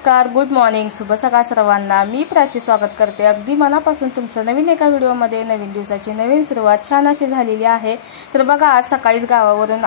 नमस्कार, good morning, शुभ सकाळ सर्वांना। मी प्राची स्वागत करते अगदी मनापासून तुमचं नवीन एका व्हिडिओमध्ये। नवीन दिवसाची नवीन सुरुवात छान अशी झालेली आहे। तर बघा, आज सकाळीच गावावरून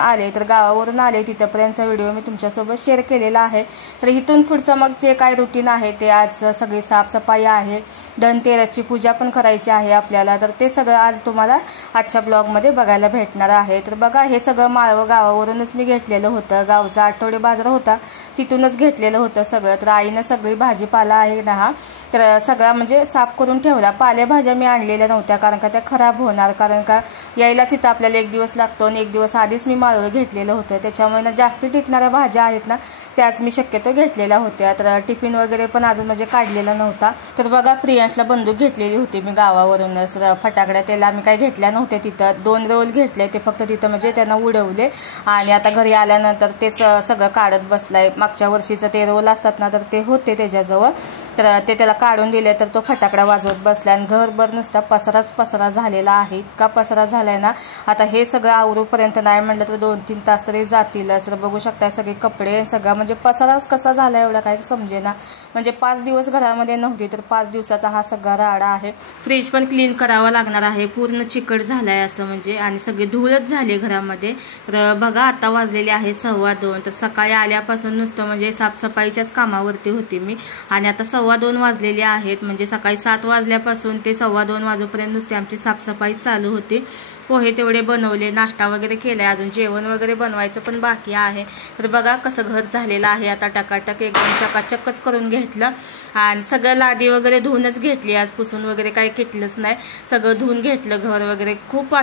आले तिथपर्यंतचा व्हिडिओ मी तुमच्यासोबत शेअर केलेला आहे। तर इथून पुढचं मग जे काय रुटीन आहे ते आज सगळी साफसफाई आहे, धनतेरसची पूजा पण करायची आहे आपल्याला। तर ते सगळं आज तुम्हाला आजच्या ब्लॉगमध्ये बघायला भेटणार आहे। तर बघा, हे सगळं माळव गावावरूनच मी घेतलेलं होतं। गावचा आठवडे बाजार होता, तिथूनच घेतलेलं होतं सगळं। तर आईने सगळी भाजीपाला आहे ना हा तर सगळा म्हणजे साफ करून ठेवला। पालेभाज्या मी आणलेल्या नव्हत्या कारण का त्या खराब होणार, कारण का यायलाच इथं आपल्याला एक दिवस लागतो आणि एक दिवस आधीच मी माळव घेतलेलं होतं। त्याच्यामुळे ना जास्त टिकणाऱ्या भाज्या आहेत ना त्याच मी शक्यतो घेतलेल्या होत्या। तर टिफिन वगैरे पण अजून म्हणजे काढलेला नव्हता। तर बघा, प्रियांशला बंदूक घेतलेली होती मी गावावरूनच। फटाकड्या त्याला मी काही घेतल्या नव्हत्या तिथं, 2 रोल घेतले ते फक्त तिथं म्हणजे त्यांना उडवले। आणि आता घरी आल्यानंतर तेच सगळं काढत बसलाय। मागच्या वर्षीचं ते रोल असतात ना तर ते होते त्याच्याजवळ, तर ते त्याला काढून दिले तर तो फटाकडा वाजवत बसला। आणि घरभर नुसता पसरा झालेला आहे, इतका पसरा झालाय ना। आता हे सगळं आवरूपर्यंत नाही म्हटलं तर 2-3 तास तरी जातीलच। तर बघू शकताय सगळे कपडे सगळा म्हणजे पसाराच कसा झाला एवढा काही समजेना। म्हणजे 5 दिवस घरामध्ये नव्हती तर 5 दिवसाचा हा सगळा राडा आहे। फ्रीज पण क्लीन करावा लागणार आहे, पूर्ण चिकट झालाय असं म्हणजे, आणि सगळे धूळच झाले घरामध्ये। तर बघा, आता वाजलेले आहे 2:15। तर सकाळी आल्यापासून नुसतं म्हणजे साफसफाईच्याच कामावरती होती मी। आणि आता 2:15 वाजलेले आहेत, म्हणजे सकाळी 7 वाजल्यापासून ते 2:15 वाजेपर्यंत नुसती आमची साफसफाई चालू होती। पोहे तेवढे बनवले, नाश्ता वगैरे केलाय, अजून जेवण वगैरे बनवायचं पण बाकी आहे। तर बघा कसं घर झालेलं आहे आता, टकाटक एकदम चकाचकच करून घेतलं। आणि सगळं लादी वगैरे धुवूनच घेतली, आज पुसून वगैरे काही घेतलंच नाही, सगळं धुवून घेतलं घर वगैरे। खूप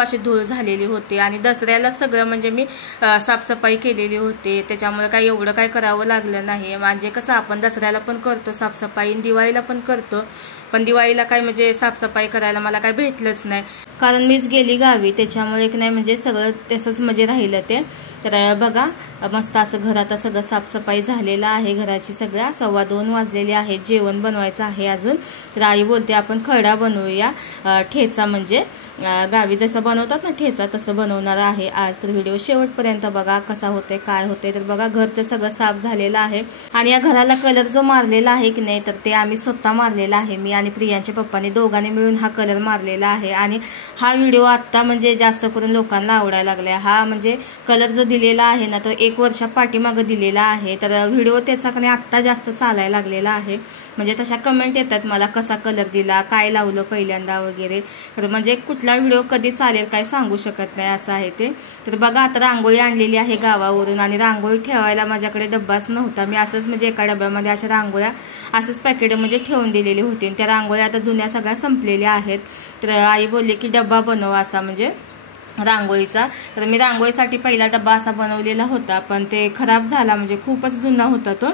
अशी धूळ झालेली होती। आणि दसऱ्याला सगळं म्हणजे मी साफसफाई केलेली होती, त्याच्यामुळे काही एवढं काय करावं लागलं नाही। म्हणजे कसं आपण दसऱ्याला पण करतो साफसफाई, दिवाळीला पण करतो, पण दिवाळीला काय म्हणजे साफसफाई करायला मला काय भेटलंच नाही, कारण मीच गेली गावी। त्याच्यामुळे एक नाही म्हणजे सगळं तसंच म्हणजे राहिलं ते। तर बघा, मस्त असं घर आता सगळं साफसफाई झालेलं आहे घराची सगळ्या। 2:15 वाजलेले आहे, जेवण बनवायचं आहे अजून। तर आई बोलते आपण खरडा बनवूया, ठेचा म्हणजे गावी जसं बनवतात ना ठेचा तसं बनवणार आहे आज। तर व्हिडिओ शेवटपर्यंत बघा कसा होतंय काय होतंय। तर बघा, घर तर सगळं साफ झालेलं आहे। आणि या घराला कलर जो मारलेला आहे की नाही तर ते आम्ही स्वतः मारलेला आहे, मी आणि प्रियांच्या पप्पाने दोघांनी मिळून हा कलर मारलेला आहे। आणि हा व्हिडिओ आता म्हणजे जास्त करून लोकांना आवडायला लागलाय। हा म्हणजे कलर जो दिलेला आहे ना तो 1 वर्षा पाठीमागं दिलेला आहे, तर व्हिडिओ त्याचा कडे आत्ता जास्त चालायला लागलेला आहे। म्हणजे तशा कमेंट येतात मला, कसा कलर दिला, काय लावलं पहिल्यांदा वगैरे। तर म्हणजे कुठला व्हिडिओ कधी चालेल काय सांगू शकत नाही असं आहे ते। तर बघा, आता रांगोळी आणलेली आहे गावावरून, आणि रांगोळी ठेवायला माझ्याकडे डब्बाच नव्हता। मी असंच म्हणजे एका डब्यामध्ये अशा रांगोळ्या असंच पॅकेट म्हणजे ठेवून दिलेली होती। त्या रांगोळ्या आता जुन्या सगळ्या संपलेल्या आहेत। तर आई बोलली की डब्बा बनव असा म्हणजे रांगोळीचा। तर मी रांगोळीसाठी पहिला डब्बा असा बनवलेला होता, पण ते खराब झाला, म्हणजे खूपच जुना होता तो।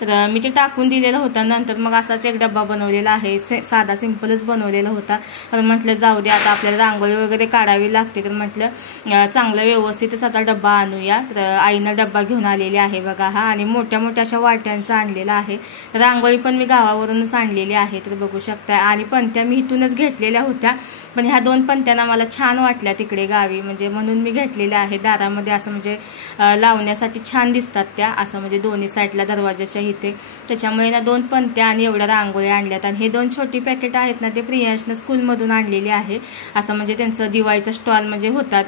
तर मी ते टाकून दिलेला होता। नंतर मग असाच एक डब्बा बनवलेला आहे, साधा सिंपलच बनवलेला होता। तर म्हटलं जाऊ दे, आता आपल्याला रांगोळी वगैरे काढावी लागते, तर म्हटलं चांगलं व्यवस्थितच आता डब्बा आणूया। तर आईनं डब्बा घेऊन आलेली आहे बघा हा, आणि मोठ्या मोठ्या अशा वाट्यांचा आणलेला आहे। रांगोळी पण मी गावावरूनच आणलेली आहे, तर बघू शकता। आणि पणत्या मी इथूनच घेतलेल्या होत्या, पण ह्या 2 पणत्यांना मला छान वाटल्या तिकडे गावी, म्हणजे म्हणून मी घेतलेल्या आहे। दारामध्ये असं म्हणजे लावण्यासाठी छान दिसतात त्या, असं म्हणजे दोन्ही साईडला दरवाजाच्या इथे। त्याच्यामुळे ना 2 पणत्या आणि एवढ्या रांगोळ्या आणल्यात। आणि हे 2 छोटी पॅकेट आहेत ना ते प्रियांशनं स्कूलमधून आणलेली आहे। असं म्हणजे त्यांचं दिवाळीचा स्टॉल म्हणजे होतात,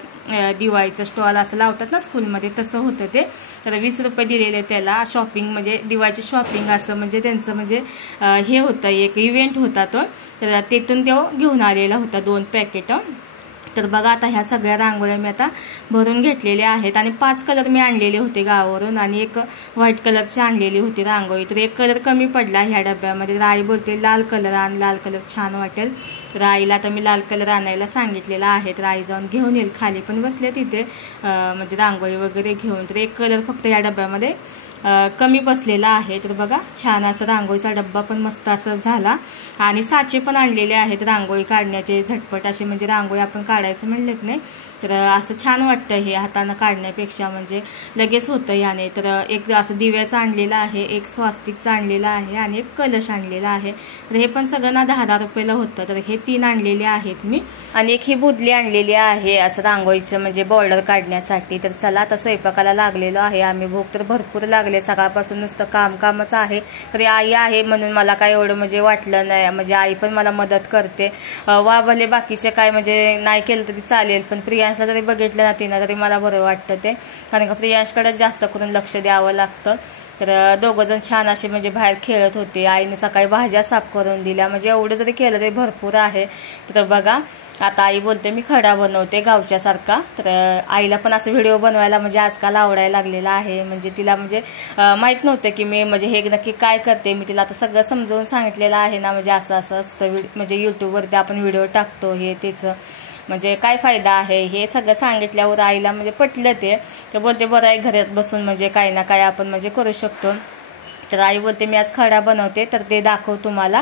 दिवाळीचं स्टॉल असं लावतात ना स्कूलमध्ये, तसं होतं ते। तर 20 रुपये दिलेले त्याला, शॉपिंग म्हणजे दिवाळीची शॉपिंग असं म्हणजे त्यांचं म्हणजे हे होतं, एक इव्हेंट होता तो। तर तिथून तो घेऊन आलेला होता 2 पॅकेट। तर बघा, आता ह्या सगळ्या रांगोळ्या मी आता भरून घेतलेल्या आहेत। आणि 5 कलर मी आणलेले होते गावावरून, आणि एक व्हाईट कलरची आणलेली होती रांगोळी। तर एक कलर कमी पडला ह्या डब्यामध्ये, तर आई बोलते लाल कलर आण, लाल कलर छान वाटेल। तर आईला आता मी लाल कलर आणायला सांगितलेला आहे, तर आई जाऊन घेऊन येईल, खाली पण बसले तिथे म्हणजे रांगोळी वगैरे घेऊन। तर एक कलर फक्त या डब्यामध्ये कमी बसलेला आहे। तर बघा, छान असं रांगोळीचा डब्बा पण मस्त असं झाला। आणि साचे पण आणलेले आहेत रांगोळी काढण्याचे, झटपट असे म्हणजे रांगोळी आपण काढायचं म्हणलं की नाही तर असं छान वाटतं हे हाताने काढण्यापेक्षा, म्हणजे लगेच होतं याने। तर एक असं दिव्याचं आणलेलं आहे, एक स्वास्तिकचं आणलेलं आहे, आणि एक कलश आणलेला आहे। तर हे पण सगळं ना 10 रुपयाला होतं। तर हे 3 आणलेले आहेत मी, आणि एक ही बुदली आणलेली आहे असं रांगोळीचं म्हणजे बॉर्डर काढण्यासाठी। तर चला, आता स्वयंपाकाला लागलेलो आहे आम्ही, भूक तर भरपूर लागली लागले, सकाळपासून नुसतं कामच आहे. तरी आई आहे म्हणून मला काय एवढं म्हणजे वाटलं नाही, म्हणजे आई पण मला मदत करते. वा भले बाकीचे काय म्हणजे नाही केलं तरी चालेल, पण प्रियांशला जरी बघितलं ना तिनं तरी मला बरं वाटतं ते, कारण का प्रियांशकडे जास्त करून लक्ष द्यावं लागतं. तर दोघं जण छान असे म्हणजे बाहेर खेळत होते. आईने सकाळी भाज्या साफ करून दिल्या, म्हणजे एवढं जरी केलं तरी भरपूर आहे. तर बघा आता आई बोलते मी खडा बनवते गावच्यासारखा. तर आईला पण असं व्हिडिओ बनवायला म्हणजे आजकाल आवडायला लागलेला आहे. म्हणजे तिला म्हणजे माहीत नव्हतं की मी म्हणजे हे नक्की काय करते. मी तिला आता सगळं समजावून सांगितलेलं आहे ना, म्हणजे असं असतं म्हणजे यूट्यूबवरती आपण व्हिडिओ टाकतो हे त्याचं म्हणजे काय फायदा आहे हे सगळं सांगितल्यावर आईला म्हणजे पटलं ते. तर बोलते बरं आहे घरात बसून म्हणजे काही ना काय आपण म्हणजे करू शकतो. तर आई बोलते मी आज खडा बनवते, तर ते दाखव तुम्हाला.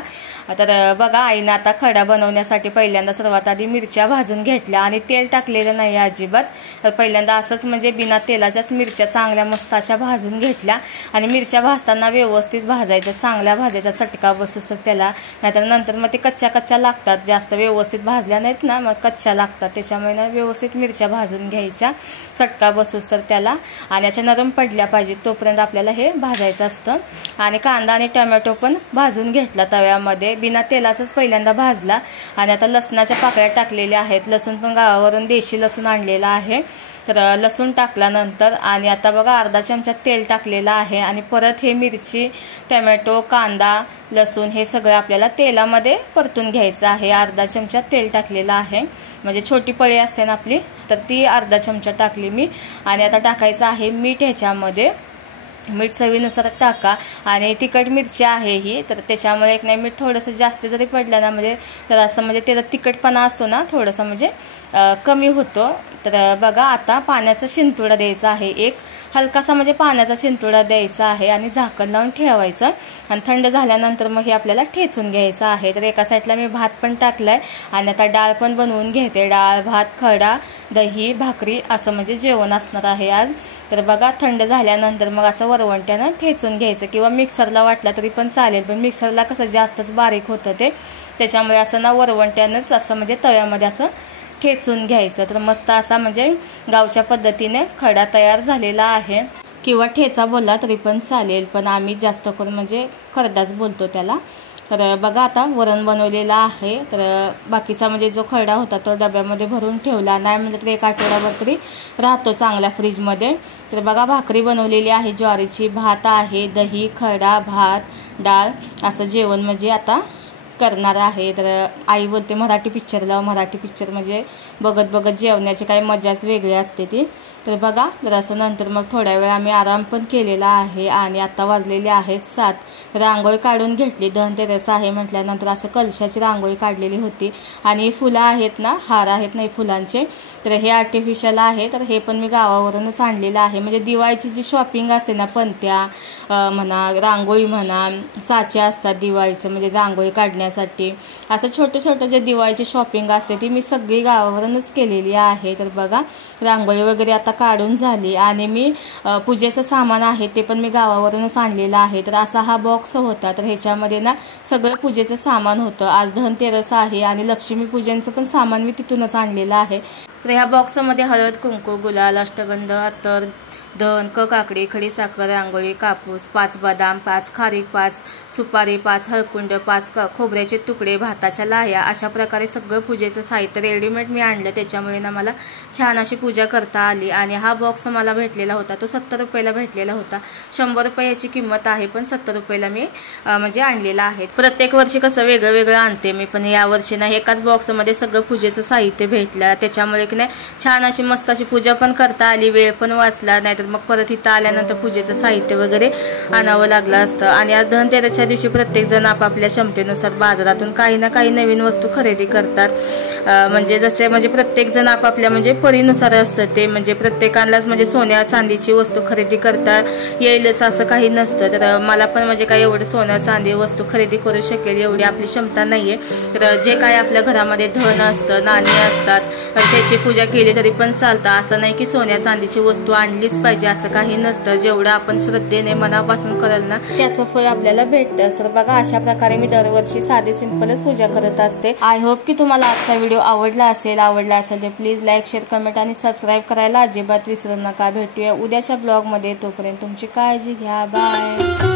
तर बघा आईनं आता खडा बनवण्यासाठी पहिल्यांदा सर्वात आधी मिरच्या भाजून घेतल्या आणि तेल टाकलेलं नाही अजिबात. तर पहिल्यांदा असंच म्हणजे बिना तेलाच्याच मिरच्या चांगल्या मस्त अशा भाजून घेतल्या. आणि मिरच्या भाजताना व्यवस्थित भाजायचं, चांगल्या भाजायचा चटका बसूस तर त्याला, नाहीतर नंतर मग ते कच्च्या लागतात. जास्त व्यवस्थित भाजल्या नाहीत ना मग कच्च्या लागतात. त्याच्यामुळे ना व्यवस्थित मिरच्या भाजून घ्यायच्या, चटका बसूस तर त्याला, आणि अशा नरम पडल्या पाहिजे तोपर्यंत आपल्याला हे भाजायचं असतं. आणि कांदा आणि टोमॅटो पण भाजून घेतला तव्यामध्ये, बिना तेलाचाच पहिल्यांदा भाजला. आणि आता लसणाच्या पाकळ्या टाकलेल्या आहेत. लसूण पण गावावरून देशी लसूण आणलेला आहे. तर लसूण टाकल्यानंतर आणि आता बघा अर्धा चमचा तेल टाकलेला आहे. आणि परत हे मिरची, टोमॅटो, कांदा, लसूण हे सगळं आपल्याला तेलामध्ये परतून घ्यायचं आहे. अर्धा चमचा तेल टाकलेला आहे, म्हणजे छोटी पळी असते ना आपली, तर ती अर्धा चमचा टाकली मी. आणि आता टाकायचं आहे मीठ. ह्याच्यामध्ये मीठ चवीनुसार टाका. आणि तिखट मिरची आहे ही, तर त्याच्यामुळे एक नाही मीठ थोडंसं जास्त जरी पडलं ना म्हणजे तर असं म्हणजे त्याचा तिखटपणा असतो ना थोडंसं म्हणजे कमी होतो. तर बघा आता पाण्याचा शिंतोडा द्यायचा आहे, एक हलकासा म्हणजे पाण्याचा शिंतोडा द्यायचा आहे आणि झाकण लावून ठेवायचं. आणि थंड झाल्यानंतर मग हे आपल्याला ठेचून घ्यायचं आहे. तर एका साईडला मी भात पण टाकलाय आणि आता डाळ पण बनवून घेते. डाळ, भात, खडा, दही, भाकरी असं म्हणजे जेवण असणार आहे आज. तर बघा थंड झाल्यानंतर मग असं वरवंट्यानं ठेचून घ्यायचं, किंवा मिक्सरला वाटला तरी पण चालेल, पण मिक्सरला कसं जास्तच बारीक होतं ते, त्याच्यामुळे असं ना वरवंट्यानंच असं म्हणजे तव्यामध्ये असं ठेचून घ्यायचं. तर मस्त असा म्हणजे गावच्या पद्धतीने खडा तयार झालेला आहे, किंवा ठेचा बोलला तरी पण चालेल, पण आम्ही जास्त करून म्हणजे खरडाच बोलतो त्याला. तर बघा आता वरण बनवलेला आहे. तर बाकीचा म्हणजे जो खरडा होता तो डब्यामध्ये भरून ठेवला, नाही म्हणजे तर एक आठवड्याभर तरी राहतो चांगल्या फ्रीजमध्ये. तर बघा भाकरी बनवलेली आहे ज्वारीची, भात आहे, दही, खरडा, भात, डाळ असं जेवण म्हणजे आता करणार आहे. तर आई बोलते मराठी पिक्चर लाव, मराठी पिक्चर म्हणजे बघत जेवण्याची काही मजाच वेगळी असते ती. तर बघा तर असं नंतर मग थोड्या वेळ आम्ही आराम पण केलेला आहे. आणि आता वाजलेले आहेत 7. तर रांगोळी काढून घेतली, धनतेरस आहे म्हटल्यानंतर असं कलशाची रांगोळी काढलेली होती. आणि फुलं आहेत ना, हार आहेत ना फुलांचे, तर हे आर्टिफिशियल आहे. तर हे पण मी गावावरूनच आणलेलं आहे. म्हणजे दिवाळीची जी शॉपिंग असते ना, पणत्या म्हणा, रांगोळी म्हणा, साच्या असतात दिवाळीचं म्हणजे रांगोळी काढण्यासाठी, असं छोटं जे दिवाळीची शॉपिंग असते ती मी सगळी गावावरूनच केलेली आहे. तर बघा रांगोळी वगैरे आता काढून झाली. आणि मी पूजेचं सामान आहे ते पण मी गावावरूनच आणलेलं आहे. तर असा हा बॉक्स होता. तर ह्याच्यामध्ये ना सगळं पूजेचं सामान होतं. आज धनतेरस आहे आणि लक्ष्मीपूजनचं पण सामान मी तिथूनच आणलेलं आहे. तर ह्या बॉक्समध्ये हळद, कुंकू, गुलाल, अष्टगंध, अत्तर, धन, काकडी, खडी साखर, रांगोळी, कापूस, 5 बदाम, 5 खारीक, 5 सुपारी, 5 हळकुंड, 5 खोबऱ्याचे तुकडे, भाताच्या लाह्या, अशा प्रकारे सगळं पूजेचं साहित्य रेडीमेड मी आणलं. त्याच्यामुळे ना मला छान अशी पूजा करता आली. आणि हा बॉक्स मला भेटलेला होता, तो 70 रुपयाला भेटलेला होता. 100 रुपयाची किंमत आहे, पण 70 रुपयाला मी म्हणजे आणलेला आहे. प्रत्येक वर्षी कसं वेगळं आणते मी, पण या वर्षी ना एकाच बॉक्समध्ये सगळं पूजेचं साहित्य भेटलं. त्याच्यामुळे की नाही छान अशी मस्त अशी पूजा पण करता आली, वेळ पण वाचला, नाहीतर मग परत इथं आल्यानंतर पूजेचं साहित्य वगैरे आणावं लागलं असतं. आणि आज धनतेरसच्या दिवशी प्रत्येक जण आपापल्या क्षमतेनुसार बाजारातून काही ना काही नवीन वस्तू खरेदी करतात. म्हणजे जसे म्हणजे प्रत्येक जण आपापल्या म्हणजे परीनुसार असतं ते, म्हणजे प्रत्येकालाच म्हणजे सोन्या चांदीची वस्तू खरेदी करता येईलच असं काही नसतं. तर मला पण म्हणजे काही एवढं सोन्या चांदी वस्तू खरेदी करू शकेल एवढी आपली क्षमता नाहीये. तर जे काय आपल्या घरामध्ये धन असतं, नाणी असतात, त्याची पूजा केली तरी पण चालतं. असं नाही की सोन्या चांदीची वस्तू आणलीच पाहिजे असं काही नसतं. जेवढं आपण श्रद्धेने मनापासून कराल ना त्याचं फळ आपल्याला भेटतं. तर बघा अशा प्रकारे मी दरवर्षी साधी सिंपलच पूजा करत असते. आय होप की तुम्हाला आजचा व्हिडिओ आवडला असेल तर प्लीज लाईक, शेअर, कमेंट आणि सबस्क्राईब करायला अजिबात विसरू नका. भेटूया उद्याच्या ब्लॉग मध्ये. तोपर्यंत तुमची काळजी घ्या. बाय.